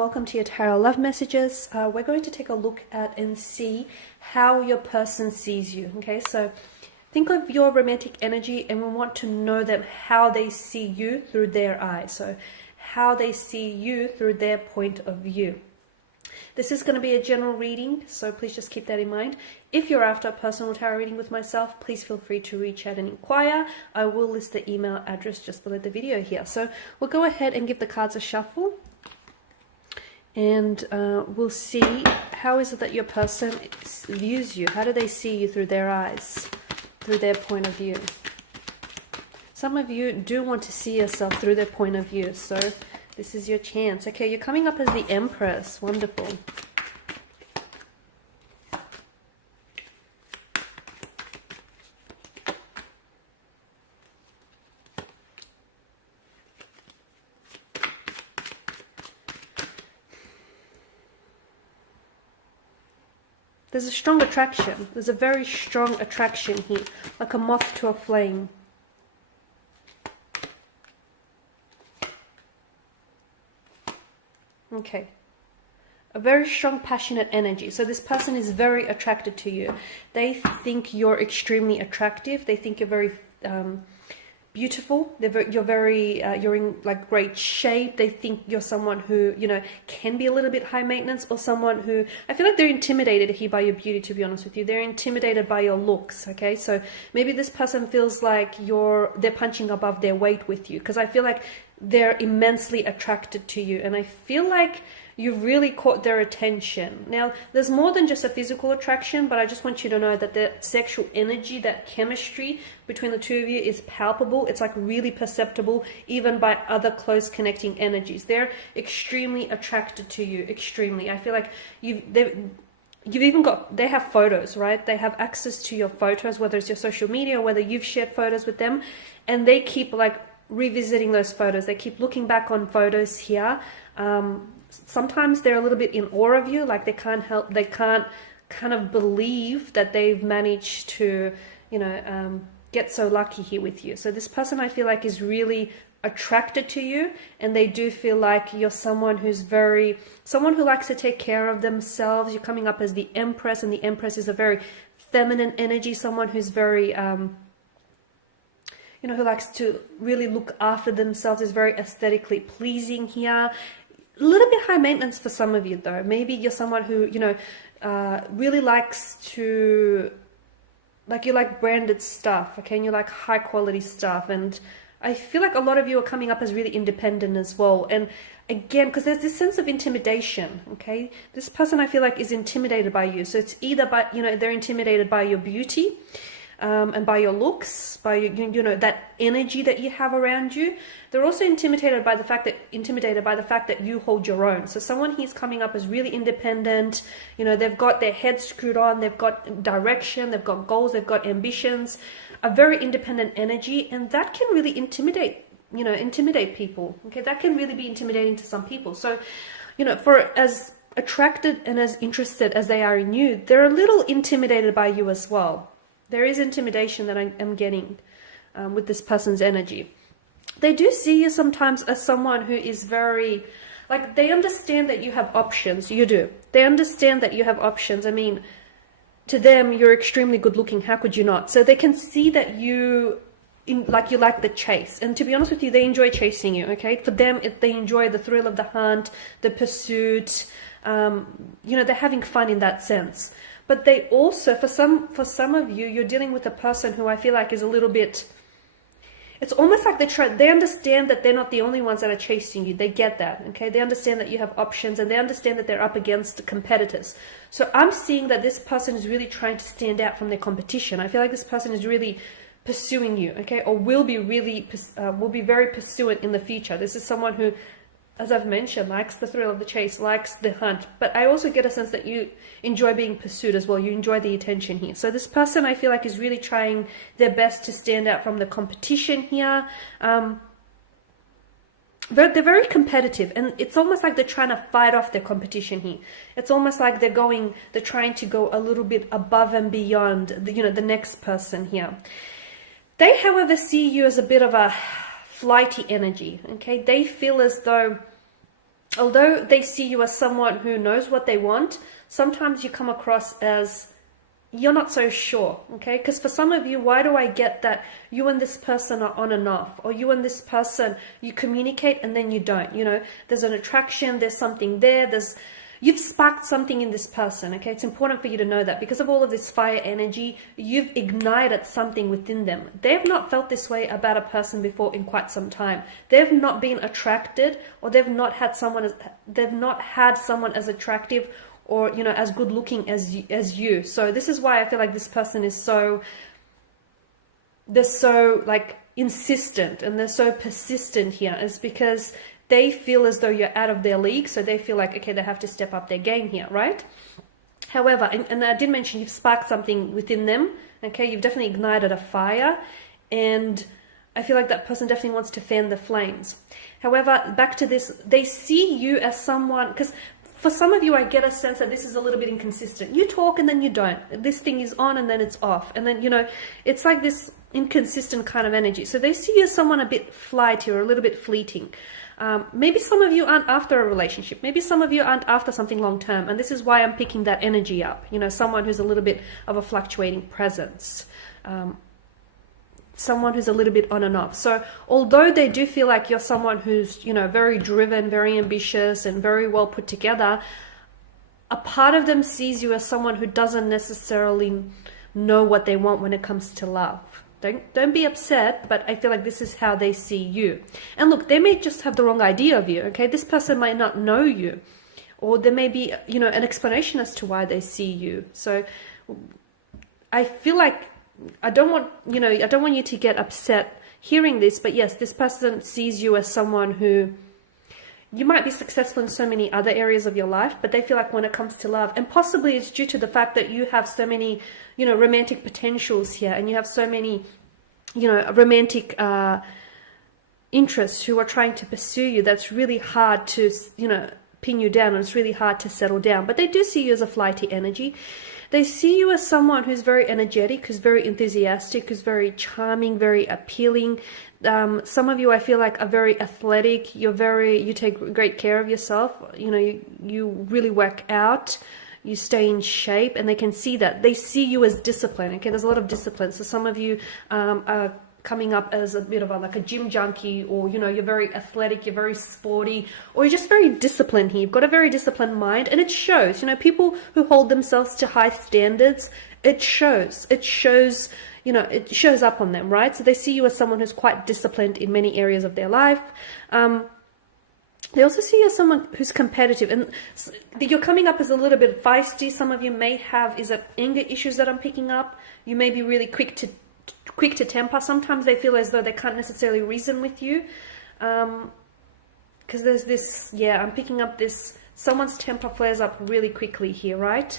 welcome to your tarot love messages. We're going to take a look at and see how your person sees you. Okay, so think of your romantic energy and we want to know them, how they see you through their eyes. So how they see you through their point of view. This is going to be a general reading, so please just keep that in mind. If you're after a personal tarot reading with myself, please feel free to reach out and inquire. I will list the email address just below the video here. So we'll go ahead and give the cards a shuffle. And we'll see how is it that your person views you. How do they see you through their eyes, through their point of view? Some of you do want to see yourself through their point of view, so this is your chance. Okay, you're coming up as the Empress. Wonderful. There's a strong attraction. There's a very strong attraction here, like a moth to a flame. Okay. A very strong, passionate energy. So this person is very attracted to you. They think you're extremely attractive. They think you're very beautiful. You're in like great shape. They think you're someone who, you know, can be a little bit high maintenance, or someone who, I feel like they're intimidated here by your beauty, to be honest with you. They're intimidated by your looks. Okay, so maybe this person feels like they're punching above their weight with you, because I feel like they're immensely attracted to you, and I feel like you really caught their attention. Now, there's more than just a physical attraction, but I just want you to know that the sexual energy, that chemistry between the two of you is palpable. It's like really perceptible, even by other close connecting energies. They're extremely attracted to you, extremely. I feel like they have photos, right? They have access to your photos, whether it's your social media or whether you've shared photos with them, and they keep like revisiting those photos. They keep looking back on photos here. Sometimes they're a little bit in awe of you, like they can't kind of believe that they've managed to, you know, get so lucky here with you. So this person, I feel like, is really attracted to you, and they do feel like you're someone who likes to take care of themselves. You're coming up as the Empress, and the Empress is a very feminine energy, someone who's very you know, who likes to really look after themselves, is very aesthetically pleasing here. A little bit high maintenance for some of you, though. Maybe you're someone who, you know, really likes to, like, you like branded stuff, okay, and you like high quality stuff. And I feel like a lot of you are coming up as really independent as well. And again, because there's this sense of intimidation, okay? This person, I feel like, is intimidated by you. So it's either by, you know, they're intimidated by your beauty, and by your looks, by you know, that energy that you have around you. They're also intimidated by the fact that you hold your own. So someone here's coming up as really independent. You know, they've got their head screwed on, they've got direction, they've got goals, they've got ambitions, a very independent energy, and that can really intimidate people. Okay, that can really be intimidating to some people. So, you know, for as attracted and as interested as they are in you, they're a little intimidated by you as well. There is intimidation that I am getting with this person's energy. They do see you sometimes as someone who is very, like, they understand that you have options. You do. They understand that you have options. I mean, to them, you're extremely good looking. How could you not? So they can see that you like the chase. And to be honest with you, they enjoy chasing you, okay? For them, they enjoy the thrill of the hunt, the pursuit. You know, they're having fun in that sense. But they also, for some of you, you're dealing with a person who I feel like is a little bit, it's almost like they understand that they're not the only ones that are chasing you. They get that, okay? They understand that you have options, and they understand that they're up against competitors. So I'm seeing that this person is really trying to stand out from their competition. I feel like this person is really pursuing you, okay? Or will be very pursuant in the future. This is someone who, as I've mentioned, likes the thrill of the chase, likes the hunt. But I also get a sense that you enjoy being pursued as well. You enjoy the attention here. So this person, I feel like, is really trying their best to stand out from the competition here. They're very competitive, and it's almost like they're trying to fight off their competition here. It's almost like they're trying to go a little bit above and beyond the next person here. They, however, see you as a bit of a flighty energy, okay? They feel as though although they see you as someone who knows what they want, sometimes you come across as you're not so sure, okay? Because for some of you, why do I get that you and this person are on and off? Or you and this person, you communicate and then you don't, you know? There's an attraction, there's something there, you've sparked something in this person, okay? It's important for you to know that because of all of this fire energy, you've ignited something within them. They've not felt this way about a person before in quite some time. They've not been attracted, or they've not had someone as attractive or, you know, as good looking as you. So this is why I feel like this person is they're so like insistent and they're so persistent here, is because they feel as though you're out of their league. So they feel like, okay, they have to step up their game here, right? However, and I did mention you've sparked something within them, okay? You've definitely ignited a fire, and I feel like that person definitely wants to fan the flames. However, back to this, they see you as someone, because for some of you, I get a sense that this is a little bit inconsistent. You talk and then you don't. This thing is on and then it's off. And then, you know, it's like this inconsistent kind of energy. So they see you as someone a bit flighty or a little bit fleeting. Maybe some of you aren't after a relationship. Maybe some of you aren't after something long term. And this is why I'm picking that energy up. You know, someone who's a little bit of a fluctuating presence. Someone who's a little bit on and off. So although they do feel like you're someone who's, you know, very driven, very ambitious and very well put together, a part of them sees you as someone who doesn't necessarily know what they want when it comes to love. Don't be upset, but I feel like this is how they see you. And look, they may just have the wrong idea of you, okay? This person might not know you, or there may be, you know, an explanation as to why they see you. So I feel like I don't want you to get upset hearing this, but yes, this person sees you as someone who, you might be successful in so many other areas of your life, but they feel like when it comes to love, and possibly it's due to the fact that you have so many, you know, romantic potentials here, and you have so many, you know, romantic interests who are trying to pursue you, that's really hard to, you know, pin you down, and it's really hard to settle down. But they do see you as a flighty energy. They see you as someone who's very energetic, who's very enthusiastic, who's very charming, very appealing. Some of you, I feel like, are very athletic. You take great care of yourself. You know, you really work out. You stay in shape, and they can see that. They see you as discipline. Okay, there's a lot of discipline. So some of you are coming up as a bit of like a gym junkie, or, you know, you're very athletic, you're very sporty, or you're just very disciplined here. You've got a very disciplined mind, and it shows. You know, people who hold themselves to high standards, it shows, you know, it shows up on them, right? So they see you as someone who's quite disciplined in many areas of their life. They also see you as someone who's competitive, and you're coming up as a little bit feisty. Some of you may have, anger issues that I'm picking up. You may be really quick to temper. Sometimes they feel as though they can't necessarily reason with you, because there's this, yeah, I'm picking up this, someone's temper flares up really quickly here, right?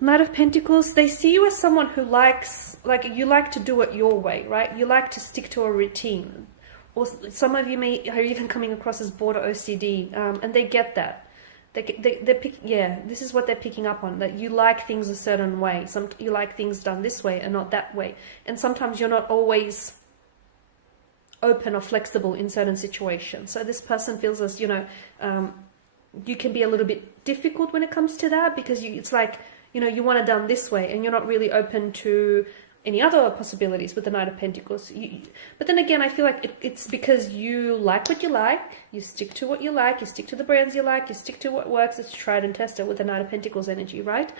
Knight of Pentacles, they see you as someone who you like to do it your way, right? You like to stick to a routine. Or some of you are even coming across as border OCD, and they get that. This is what they're picking up on, that you like things a certain way. You like things done this way and not that way. And sometimes you're not always open or flexible in certain situations. So this person feels as, you know, you can be a little bit difficult when it comes to that, because it's like, you know, you want it done this way, and you're not really open to any other possibilities with the Knight of Pentacles. But then again, I feel like it's because you like what you like, you stick to what you like, you stick to the brands you like, you stick to what works. It's tried and tested with the Knight of Pentacles energy, right?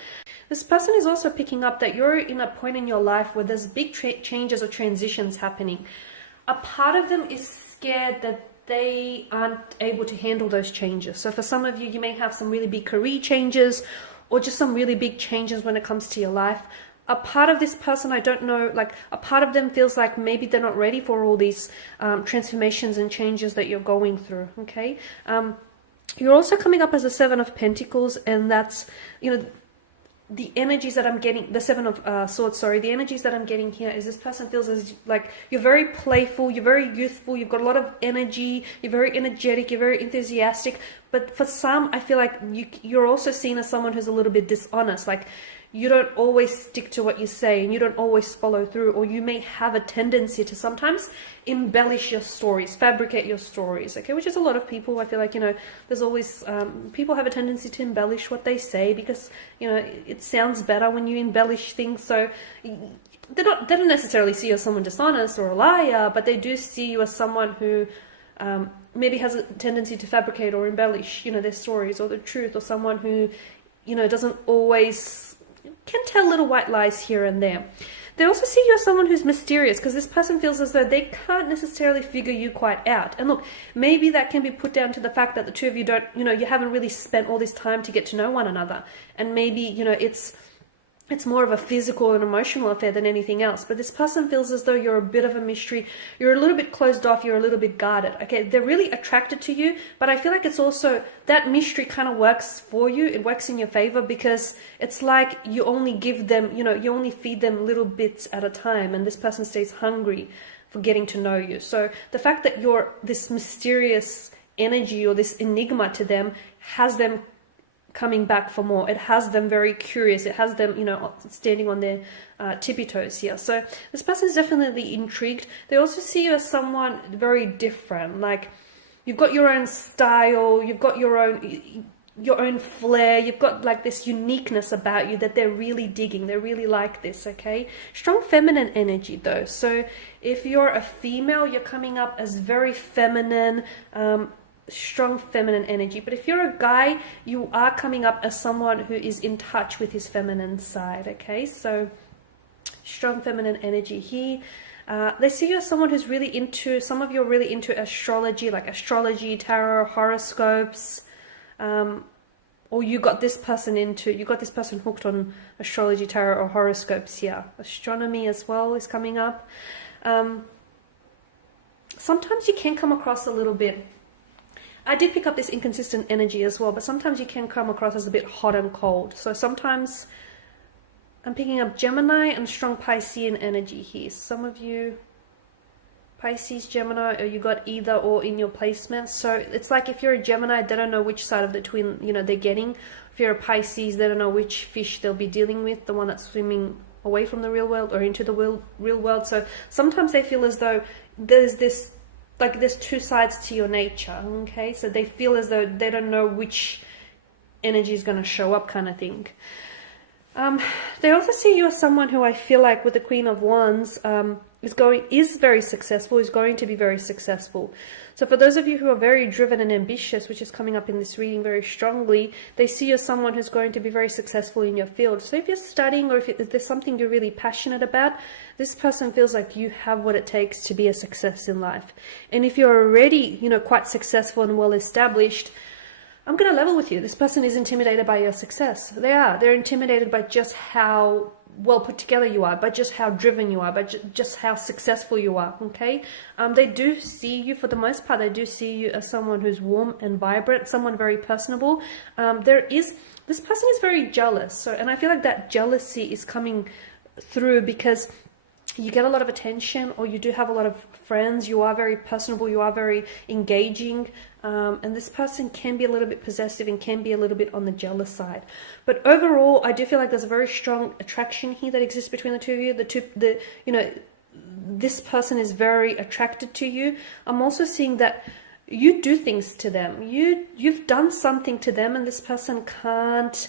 This person is also picking up that you're in a point in your life where there's big changes or transitions happening. A part of them is scared that they aren't able to handle those changes. So for some of you, you may have some really big career changes, or just some really big changes when it comes to your life. A part of this person, I don't know, like a part of them feels like maybe they're not ready for all these transformations and changes that you're going through, okay? You're also coming up as a Seven of Pentacles, and that's, you know, the energies that I'm getting, the Seven of Swords, sorry, the energies that I'm getting here is this person feels as like you're very playful, you're very youthful, you've got a lot of energy, you're very energetic, you're very enthusiastic, but for some, I feel like you're also seen as someone who's a little bit dishonest, like you don't always stick to what you say and you don't always follow through, or you may have a tendency to sometimes embellish your stories, fabricate your stories, okay, which is a lot of people. I feel like, you know, there's always people have a tendency to embellish what they say because, you know, it sounds better when you embellish things. So they don't necessarily see you as someone dishonest or a liar, but they do see you as someone who maybe has a tendency to fabricate or embellish, you know, their stories or the truth, or someone who, you know, doesn't always, can tell little white lies here and there. They also see you as someone who's mysterious, because this person feels as though they can't necessarily figure you quite out. And look, maybe that can be put down to the fact that the two of you don't, you know, you haven't really spent all this time to get to know one another. And maybe, you know, it's more of a physical and emotional affair than anything else. But this person feels as though you're a bit of a mystery. You're a little bit closed off. You're a little bit guarded. Okay, they're really attracted to you. But I feel like it's also, that mystery kind of works for you. It works in your favor, because it's like you only give them, you know, you only feed them little bits at a time. And this person stays hungry for getting to know you. So the fact that you're this mysterious energy or this enigma to them has them coming back for more. It has them very curious. It has them, you know, standing on their tippy toes here. So this person is definitely intrigued. They also see you as someone very different. Like, you've got your own style. You've got your own flair. You've got like this uniqueness about you that they're really digging. They really like this, okay? Strong feminine energy though. So if you're a female, you're coming up as very feminine, strong feminine energy. But if you're a guy, you are coming up as someone who is in touch with his feminine side, okay? So strong feminine energy here. They see you as someone who's really into, some of you are really into astrology, like astrology, tarot, horoscopes, or you got this person hooked on astrology, tarot, or horoscopes here. Astronomy as well is coming up. Sometimes you can come across a little bit, I did pick up this inconsistent energy as well, but sometimes you can come across as a bit hot and cold. So sometimes I'm picking up Gemini and strong Piscean energy here. Some of you, Pisces, Gemini, or you got either or in your placement. So it's like if you're a Gemini, they don't know which side of the twin, you know, they're getting. If you're a Pisces, they don't know which fish they'll be dealing with, the one that's swimming away from the real world or into the real world. So sometimes they feel as though there's this, like there's two sides to your nature, okay? So they feel as though they don't know which energy is going to show up, kind of thing. They also see you as someone who I feel like with the Queen of Wands is very successful, is going to be very successful. So for those of you who are very driven and ambitious, which is coming up in this reading very strongly, they see you as someone who's going to be very successful in your field. So if you're studying, or if there's something you're really passionate about, this person feels like you have what it takes to be a success in life. And if you're already, you know, quite successful and well established, I'm going to level with you. This person is intimidated by your success. They're intimidated by just how well put together you are, by just how driven you are, by just how successful you are, okay? They do see you, for the most part, they do see you as someone who's warm and vibrant, someone very personable. This person is very jealous. So, and I feel like that jealousy is coming through because you get a lot of attention, or you do have a lot of friends, you are very personable, you are very engaging, and this person can be a little bit possessive and can be a little bit on the jealous side. But overall, I do feel like there's a very strong attraction here that exists between the two of you. This person is very attracted to you. I'm also seeing that you do things to them. You've done something to them, and this person can't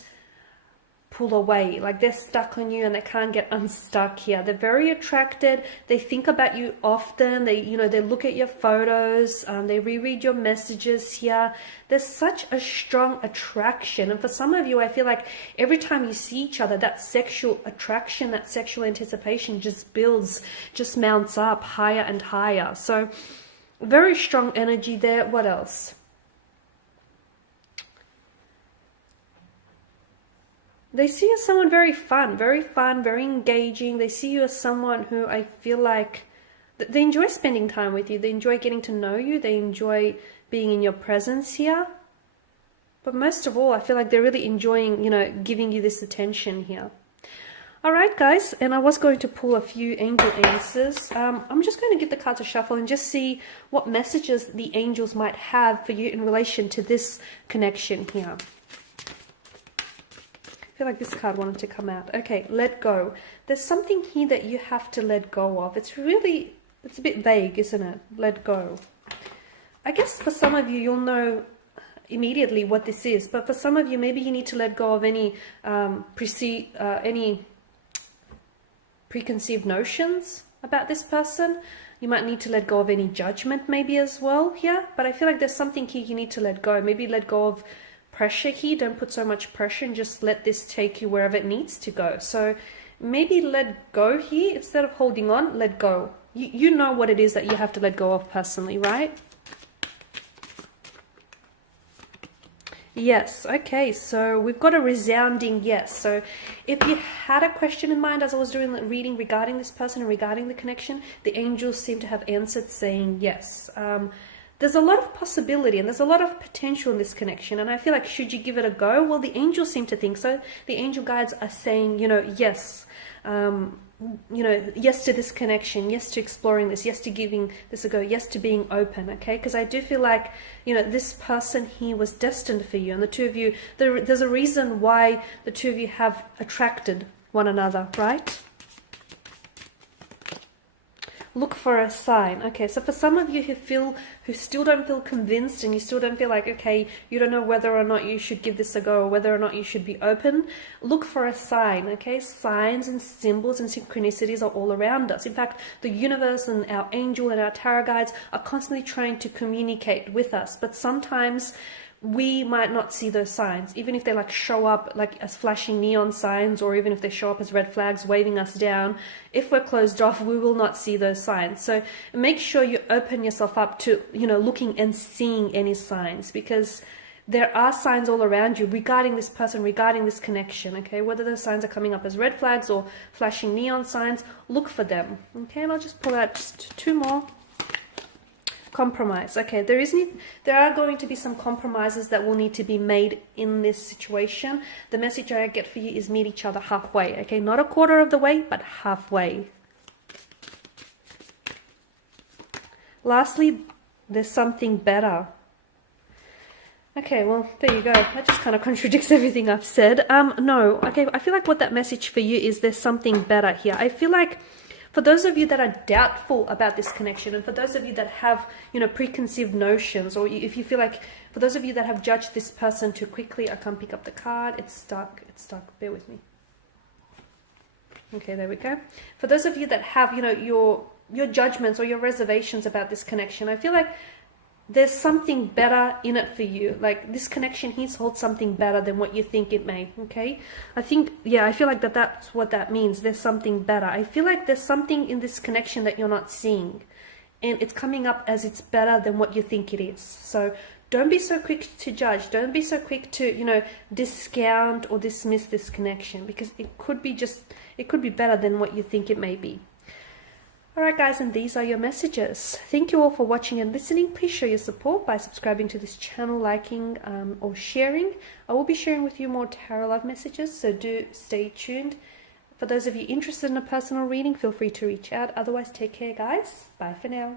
pull away. Like, they're stuck on you and they can't get unstuck here. They're very attracted. They think about you often. They look at your photos. They reread your messages here. There's such a strong attraction. And for some of you, I feel like every time you see each other, that sexual attraction, that sexual anticipation just builds, just mounts up higher and higher. So very strong energy there. What else? They see you as someone very fun, very engaging. They see you as someone who I feel like they enjoy spending time with you. They enjoy getting to know you. They enjoy being in your presence here. But most of all, I feel like they're really enjoying, giving you this attention here. All right, guys, and I was going to pull a few angel answers. I'm just going to give the cards a shuffle and just see what messages the angels might have for you in relation to this connection here. feel like this card wanted to come out. Okay, let go. There's something here that you have to let go of. It's a bit vague, isn't it? Let go. I guess for some of you, you'll know immediately what this is, but for some of you, maybe you need to let go of any preconceived notions about this person. You might need to let go of any judgment maybe as well here, but I feel like there's something here you need to let go. Maybe let go of pressure here. Don't put so much pressure and just let this take you wherever it needs to go. So maybe let go here instead of holding on. Let go. You know what it is that you have to let go of personally, right? Yes. Okay, so we've got a resounding yes. So if you had a question in mind as I was doing the reading regarding this person and regarding the connection, the angels seem to have answered saying yes. There's a lot of possibility and there's a lot of potential in this connection, and I feel like should you give it a go? Well, the angels seem to think so. The angel guides are saying, yes. Yes to this connection, yes to exploring this, yes to giving this a go, yes to being open, okay? Because I do feel like, this person here was destined for you, and the two of you, there's a reason why the two of you have attracted one another, right? Look for a sign. Okay, so for some of you who still don't feel convinced and you still don't feel like, okay, you don't know whether or not you should give this a go or whether or not you should be open, look for a sign, okay? Signs and symbols and synchronicities are all around us. In fact, the universe and our angel and our tarot guides are constantly trying to communicate with us, but sometimes we might not see those signs, even if they show up as flashing neon signs, or even if they show up as red flags waving us down. If we're closed off, we will not see those signs. So make sure you open yourself up to, looking and seeing any signs, because there are signs all around you regarding this person, regarding this connection, okay? Whether those signs are coming up as red flags or flashing neon signs, look for them, okay? And I'll just pull out just two more. Compromise. Okay, there are going to be some compromises that will need to be made in this situation. The message I get for you is meet each other halfway, okay? Not a quarter of the way, but halfway. Lastly, there's something better. Okay, well, there you go. That just kind of contradicts everything I've said. No, okay, I feel like what that message for you is there's something better here. I feel like for those of you that are doubtful about this connection, and for those of you that have, preconceived notions, or if you feel like, for those of you that have judged this person too quickly, I can't pick up the card. It's stuck. Bear with me. Okay, there we go. For those of you that have, your judgments or your reservations about this connection, I feel like there's something better in it for you. Like this connection here holds something better than what you think it may, okay? I feel like that's what that means. There's something better. I feel like there's something in this connection that you're not seeing, and it's coming up as it's better than what you think it is. So don't be so quick to judge. Don't be so quick to, discount or dismiss this connection, because it could be better than what you think it may be. Alright guys, and these are your messages. Thank you all for watching and listening. Please show your support by subscribing to this channel, liking or sharing. I will be sharing with you more tarot love messages, so do stay tuned. For those of you interested in a personal reading, feel free to reach out. Otherwise, take care guys. Bye for now.